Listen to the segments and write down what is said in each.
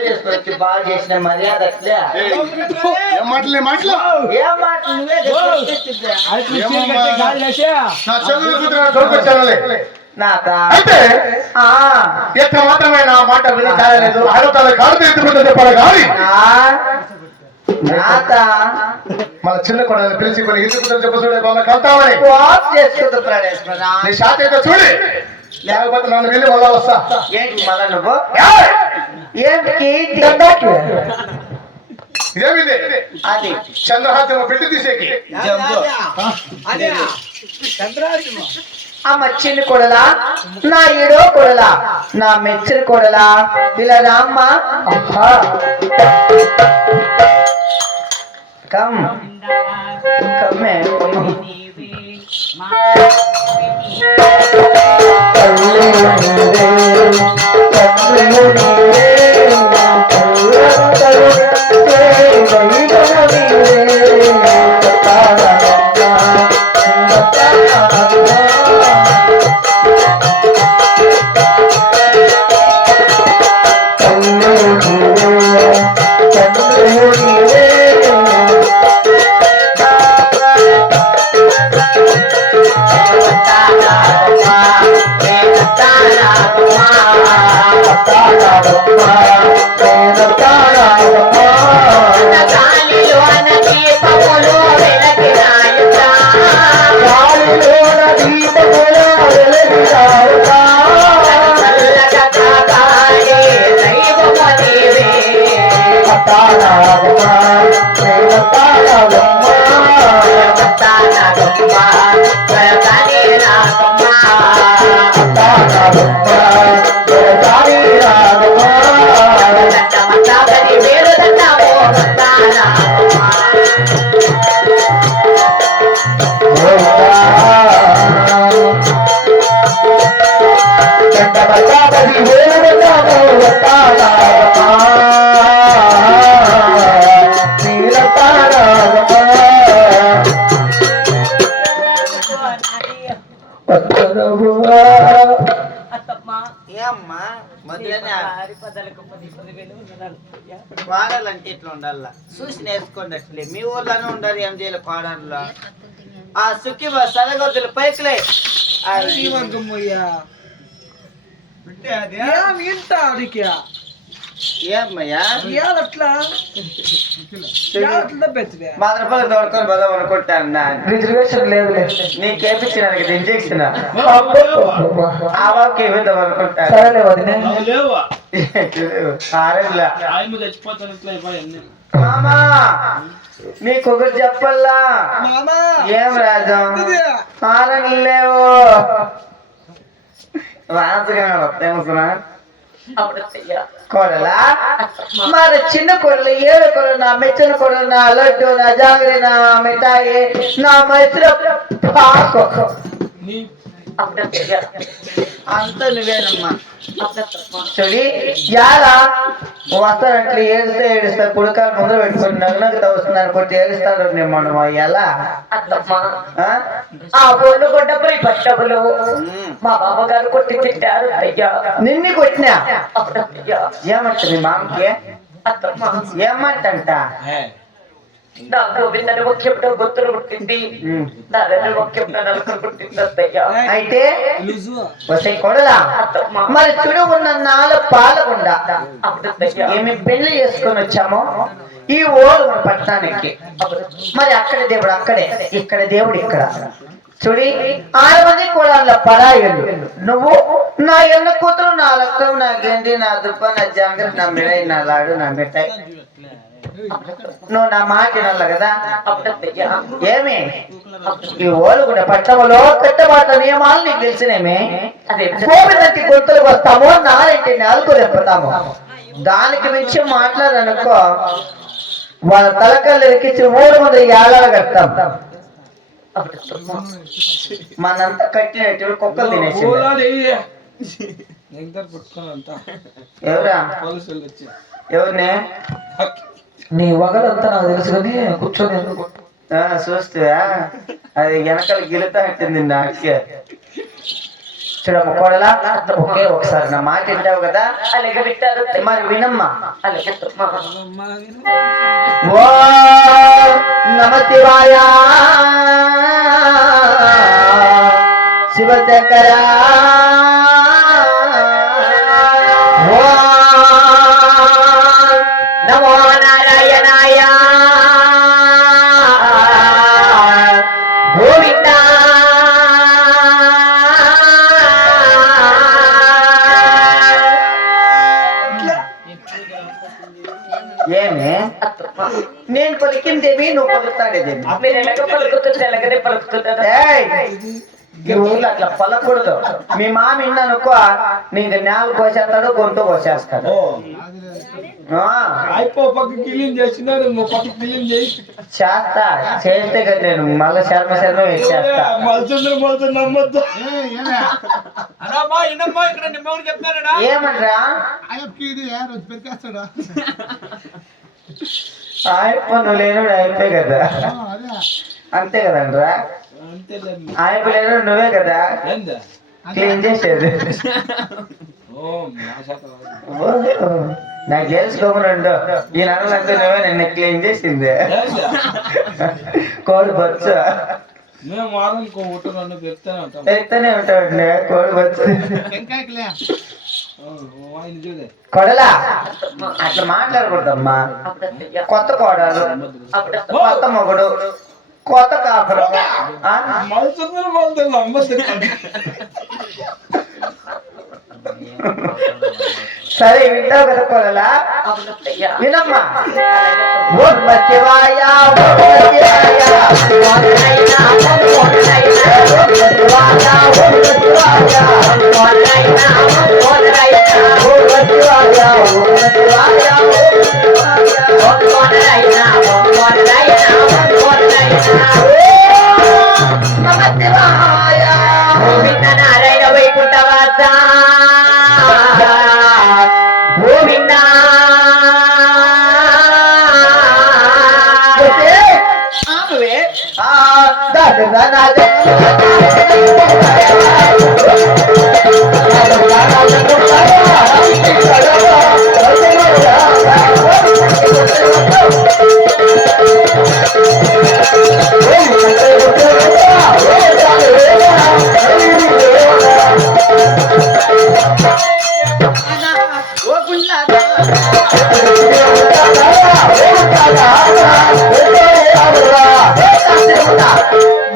పెళ్లి చేసుకొచ్చి బాగా చేసిన మర్యాద అట్లే ఏం మాటలే మాటలు ఏం మాటలు నువ్వే అయితే ఎంత మాత్రమే ఆ మాట విని చాలలేదు ఆడతాను కాదు ఎత్తుకుంటూ చెప్పాలి కానీ మన చిన్న కొడాలి పిలిచి కొన్ని ఎత్తుకుంటూ చెప్ప చూడే బాగా కలుతామని నీ షాట్ అయితే చూడి లేకపోతే నన్ను వెళ్ళి మళ్ళా వస్తా ఏంటి మళ్ళా నువ్వు ఏంటి ఇదేమిది అది చంద్రహాస్యం పెట్టి తీసేకి ఆ మచ్చిని కొడలా నా ఏడో కొడలా నా మెచ్చిన కొడలా ఇలా రామ్మ కమ్ కమ్మే కోడలంటే ఇట్లా ఉండాల చూసి నేర్చుకోండి అట్లే మీ ఊర్లోనే ఉండాలి ఏం చేయాలి కోడల్లో ఆ సుఖి సరగొద్దులు పైకిలే ఏమయ్యా మాత్రపల్లి దొరకొని పోదాం అనుకుంటా రిజర్వేషన్ లేదు నీకేపించిన ఇంజక్షన్ ఆవాకి ఏమిద్దాం అనుకుంటా మామా నీకొకటి చెప్పల్లా ఏం రాజా ఆరని లేవు రాజుగా వస్తామా కొడలా మరి చిన్న కొడలు ఏడు కొడలు నా మెచ్చిన కొడలు నా లడ్డు నా జాంగ్రీ నా మిఠాయి నా మైత్రి పాకు అంత నువ్వేనమ్మా చూడి యాలా వస్తానంటే ఏడుస్తారు పుడకాలు ముందర పెట్టుకుని నగ్నగత వస్తుందని కొట్టి ఏడుస్తాడు మనం ఎలా ఆ పొన్ను కొట్టపై పట్టబులు మా బాబాగారు కొట్టి తిట్టారు అయ్యా నిన్ను కొట్టినా ఏమంట మీ మామకి ఏమంటంట నా గోవిందని ముఖ్యంలో గొత్తులు పుట్టింది నా రెండు ముఖ్యంలో నలుగురు పుట్టింది అయితే వసే కొడలా మరి చూడు ఉన్న నాలుగు పాలకుండా ఏమి పెళ్లి చేసుకొని వచ్చామో ఈ ఓరు మన పట్టణానికి మరి అక్కడ దేవుడు అక్కడే ఇక్కడ దేవుడు ఇక్కడ చూడి 6 మంది కూడా పరాయుడు నువ్వు నా ఎన్న కూతురు నా రక్తం నా గండి నా దుప్ప నా జాంగ్రీ నా మిఠాయి నా లాడు నా మిఠాయి నువ్వు నా మాట వినాలి కదా ఏమి ఈ ఓలు కూడా పట్టణంలో కట్టబాట నియమాలు నీకు తెలిసినేమి గోపిదంటి గుర్తులకు వస్తాము నాలంటే నాలుగు రెప్పుతాము దానికి మించి మాట్లాడనుకో వాళ్ళ తలకల్లు ఎక్కించి 3 మంది ఏళ్ళ కడతాం మనంతా కట్టినట్టు కుక్కలు తినేసి ఎవరా ఎవరిని నీ వగలంతా నాకు తెలుసు కానీ కూర్చొని చూస్తా అది వెనకాల గిలుతా కట్టింది నాకే చూడమ్మ కోడలా ఒకే ఒకసారి నా మాట వింటావు కదా అలాగే వింటారు మరి వినమ్మా అలాగే ఓ నమ శివాయ శివశంకర ఓ నమో నారాయణాయ గోవింద ఏమే నేను పలికిందేమి నువ్వు పలుకుతాడేదేమి మీరు ఎలాగ పలుకుతుంది ఎలాగనే పలుకుతున్నారు ఈ ఊర్లో అట్లా పలకూడదు మీ మామ విన్నానుకో నీకు నేల కోసేస్తాడు గొంతు కోసేస్తాడు అయిపో పక్క క్లీన్ చేసినాడు ఇంకో పక్క క్లీన్ చేసి చేస్తా చేస్తే కదా నేను మళ్ళీ శర్మ చేస్తా మలుచుందరు నమ్మద్దు ఇక్కడ నిమ్మని చెప్తారా ఏమనరా ఆయప్ప నువ్వు లేనుడు అయిపోయి కదా అంతే కదండ్రా ఆయప్ప లేను నువ్వే కదా క్లీన్ చేసేది నాకు తెలుసుకోకుండా ఈ నడలంతా నువ్వే నన్ను క్లీన్ చేసింది కోడి బొచ్చు మేము వారానికి నన్ను పెడతానే ఉంటాం పెడతానే ఉంటాడు కోడి బొచ్చు కొడలా అట్లా మాట్లాడకూడదమ్మా కొత్త కోడలు కొత్త మొగుడు కొత్త కాపురం మలుచుందరు నమ్మద్దు సరే వింటావు కదా కొడలా వినమ్మా ఓం నమః శివాయ గోవింద నారాయణ వైకుంఠవాస గోవింద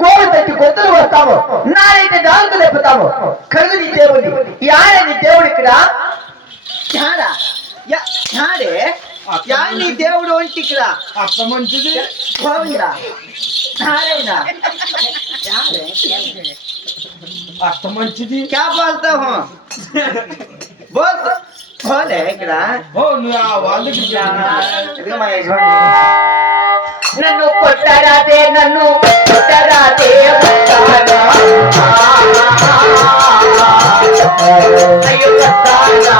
గోడు పెట్టి గొంతులు వస్తాము నారైతే నాలుగు లేపుతాము కరుగు నీ దేవుడి ఈ ఆడ నీ దేవుడు ఇక్కడ నీ దేవుడు ఒంటి ఇక్కడ అత్త మంచిది గోవిందా నారాయణ అత్త మంచిది क्या बोलता हूँ बोल बोल है ఇక్కడ నువ్వు ఆ వాళ్ళకి ఇదిగో మా యజమాని నన్ను కొట్టరాదే నన్ను కొట్టరాదే కొట్టాలా అయ్యో కొట్టాలా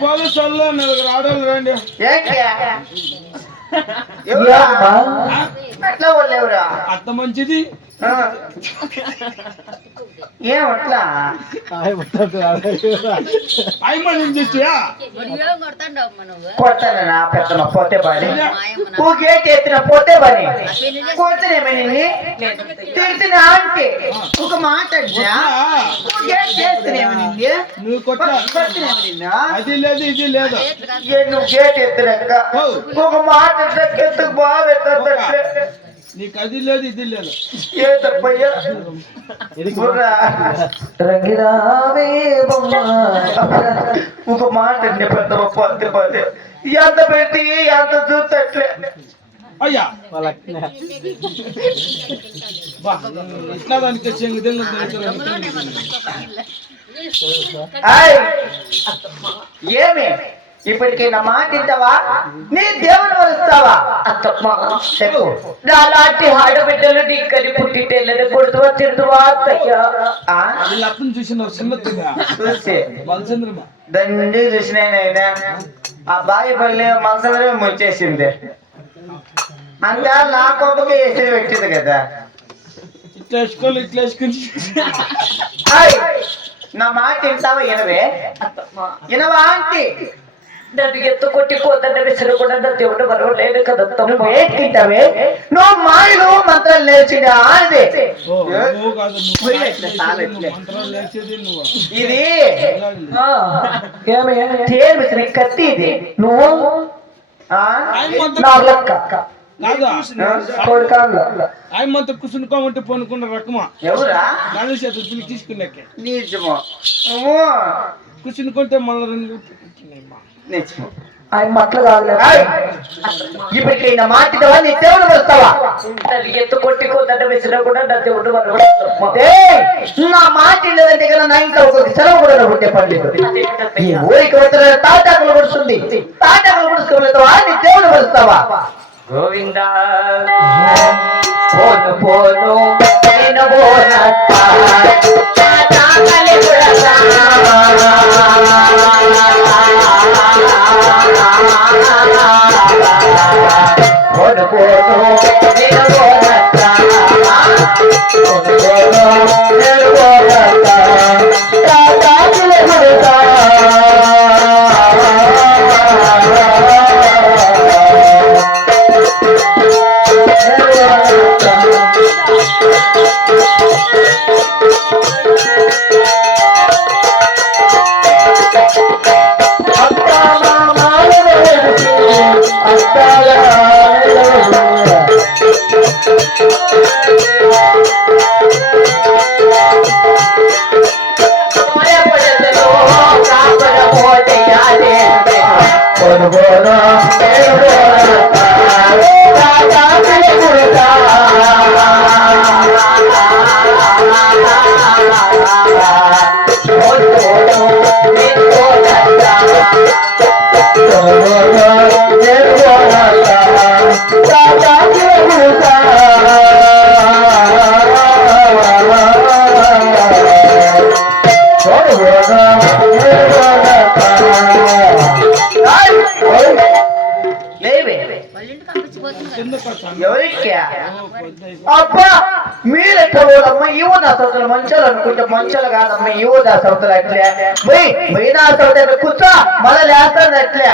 పోలీసు వాళ్ళు నలుగురు ఆడవాళ్ళు రండి. ఏంటి ఎవరా అట్లా వాళ్ళు ఎవరా అత్త మంచిది. ఏం అట్లా అయ్యమని తెచ్చా కొడతానా పెద్దన పోతే పని నువ్వు గేట్ ఎత్తిన పోతే పని కొడుతునేమని తిడుతున్నా అంటే ఒక మాట గేట్ చేస్తున్నామని నువ్వు కొట్టినా అది లేదు ఇది లేదు. నువ్వు గేట్ ఎత్తినాక ఒక మాట ఎత్తుకు బాగా నీకు అది లేదు ఇది లేదు. ఏ తప్పయ్యా ఒక మాట పెద్ద పొద్దు పది ఎంత పెట్టి ఎంత చూస్తట్లే అయ్యా ఇట్లా దానికి ఏమి ఇప్పటికీ నా మాట ఇంటవా నీ దేవుని వరుస్తావా అత్తమ్మ చెప్పు నాలాంటి ఆడబిడ్డలు నీ కని పుట్టింటే కొడుతువా తిడుతువా అత్తయ్య వీళ్ళప్పని చూసిన చిన్నగా చూసి మలచంద్రమా దండి చూసినాయన ఆ బాయిపల్లి మనసులో ముంచేసింది అంతా నా కొడుకు వేసి పెట్టింది కదా ఇట్లా వేసుకోవాలి ఇట్లా వేసుకుని నా మాట వింటావా ఎనవే ఎనవా ఆంటీ నన్ను ఎత్తు కొట్టి పోతన్న విసరు కూడా నా దేవుడు మరో లేదు కదా నువ్వు ఏంటింటావే నువ్వు మాయలు మంత్రాలు నేర్చిన ఆడదే ఇది తేలు విసిరి కత్తి ఇది నువ్వు నా లక్క ఆయమంతా కూర్చునికోమంటే పనుకున్న రకమా ఎవరా నన్ను చేతులు పిల్లి తీసుకున్నాకే నిజమో కూర్చునికుంటే మళ్ళీ రెండు నిజమో ఆయన మాటలు కాదు ఇప్పటికైనా మాటిదవా నీ దేవుడు వస్తావా నన్ను ఎత్తు కొట్టి పోతన్న విసరు కూడా నా దేవుడు మరో నా మాట లేదంటే కదా నా ఇంకా ఒక సెలవు కూడా పుట్టే పండితుడు ఈ ఊరికి వచ్చిన తాటాకులు పడుతుంది తాటాకులు పడుచుకోలేదా నీ దేవుడు వస్తావా గోవింద పోను పోను నేను పోనత్తా పోను పోను నేను పోనత్తా నేను పోనత్తా తాతాకులు పడతా అబ్బా మీరెక్క పోదమ్మా ఇవ్వ నా సౌతలు మంచాలు అనుకుంటే మంచాలు కాదమ్మా ఇవ్వ నా సౌతలు అట్లే పోయి నా సౌత కూర్చో మళ్ళీ లేస్తాను అట్లే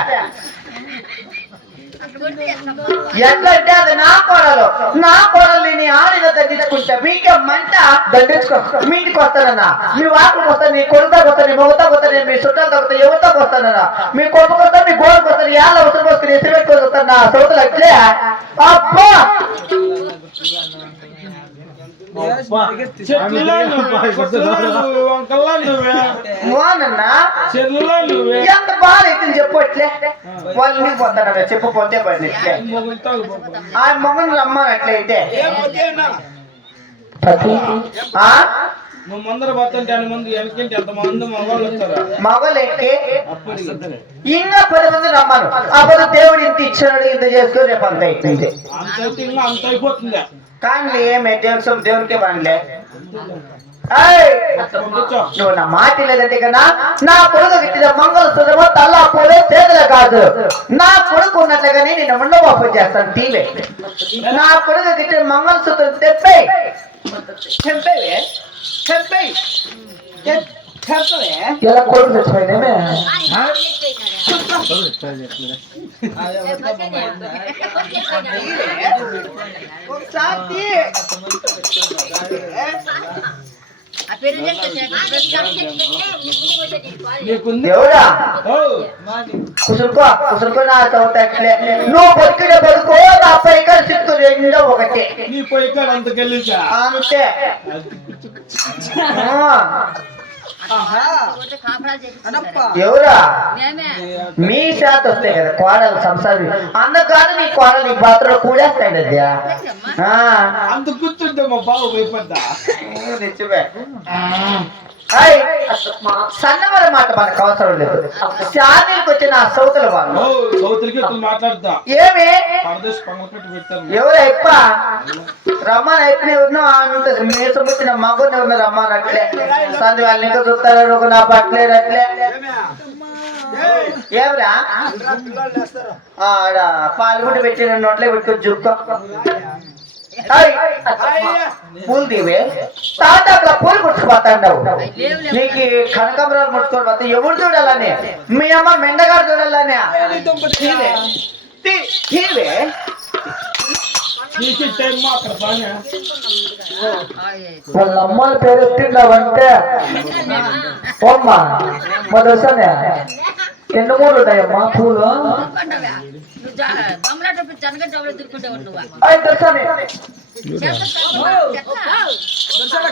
ఎట్లంటే అది నా కొడలు నేను ఆడిన తగ్గించుకుంటా మీకే మంట దండించుకో మీ ఇంటికి వస్తానన్నా మీ వాకులకు వస్తాను నీ కొడుకు వస్తాను నీ మొగతాకు వస్తాను మీ చుట్టాలకు వస్తాను యువతకు వస్తానన్నా మీ కొడుకు వస్తాను మీ గోడకు వస్తాను ఏళ్ళ అవసరం వస్తుంది ఎత్తి పెట్టుకొని వస్తాను నా సౌతలు అట్లే అబ్బా ఎంత బాధ అయితే చెప్పట్లే వాళ్ళు నీకు పోతాడు చెప్పపోతే పడి ఆ మొగను రమ్మనట్లయితే ముందర పోతుంటే మంది వెనకంటే ఎంతమంది మగవాళ్ళు వస్తారా మగలు ఎక్కి ఇంకా 10 మంది రమ్మను అప్పుడు దేవుడు ఇంత ఇచ్చినాడు ఇంత చేసుకుని రేపు అంత అయిపోయింది అంత అయిపోతుందా కానీ ఏమే దేవునికే పనిలే ఏయ్, కూర్చో. నువ్వు నా మాట లేదంటే కన్నా నా కొడుకు గిట్టిన మంగళసూత్రము తల్లా పోలే చేతులే కాదు. నా కొడుకు ఉన్నట్లుగానే నేను ముండబాపు చేస్తాను టీవీ. నా కొడుకు గిట్టిన మంగళసూత్రం తెప్పేయ్. చెంపేవే చెంపేయ్ చెంపవే ఎలా కొడుకు తెచ్చిపోయినేమే శాంతి ఎవరా ఓ కుసురుకో నా చదువుతాట్లే. నువ్వు బతికిన బతుకో నా పైకి చిత్తు రెండో ఒకటే నీ పోయి కాడ అంతకెళ్ళిసా అంతే. ఎవరా మీ శాత వస్తాయి కదా కోడలు సంసారం అందుకని నీ కోడలు నీ పాత్రలో కూడేస్తాయి అద్యా. అంత కూర్చుంటే మా బాబు భయపడ్డా నిజమే. సన్నవర మాట మనకు అవసరం లేదు. శారీకి వచ్చిన సౌతుల వాళ్ళు ఓ సౌతులకి మాట్లాడతా ఏమి పరదేశ్ పంగ కట్టి పెట్టారు ఎవరు ఎప్ప రమ్మని ఎప్పుడు ఎవరినో ఉంటుంది. మీసం వచ్చిన మగుని ఎవరిన రమ్మని అట్లే సంది వాళ్ళు ఇంకా చూస్తారు ఒక నా పట్లేదు అట్లే. ఏమరా పాల్గొండ పెట్టిన నోట్లే పెట్టుకొని చుక్కో పూలు తీవే తాత అక్కడ పూలు ముట్టుకుపోతాండవు. నీకు కనకాంబరాలు ముట్టుకొని పోతే ఎవరు చూడాలని? మీ అమ్మ మెండగారు చూడాలని. వాళ్ళ అమ్మల పేరు ఎత్తిందావంటే అమ్మ మొదలసనే ఎన్ని మూడు ఉంటాయమ్మా పూలు అయితే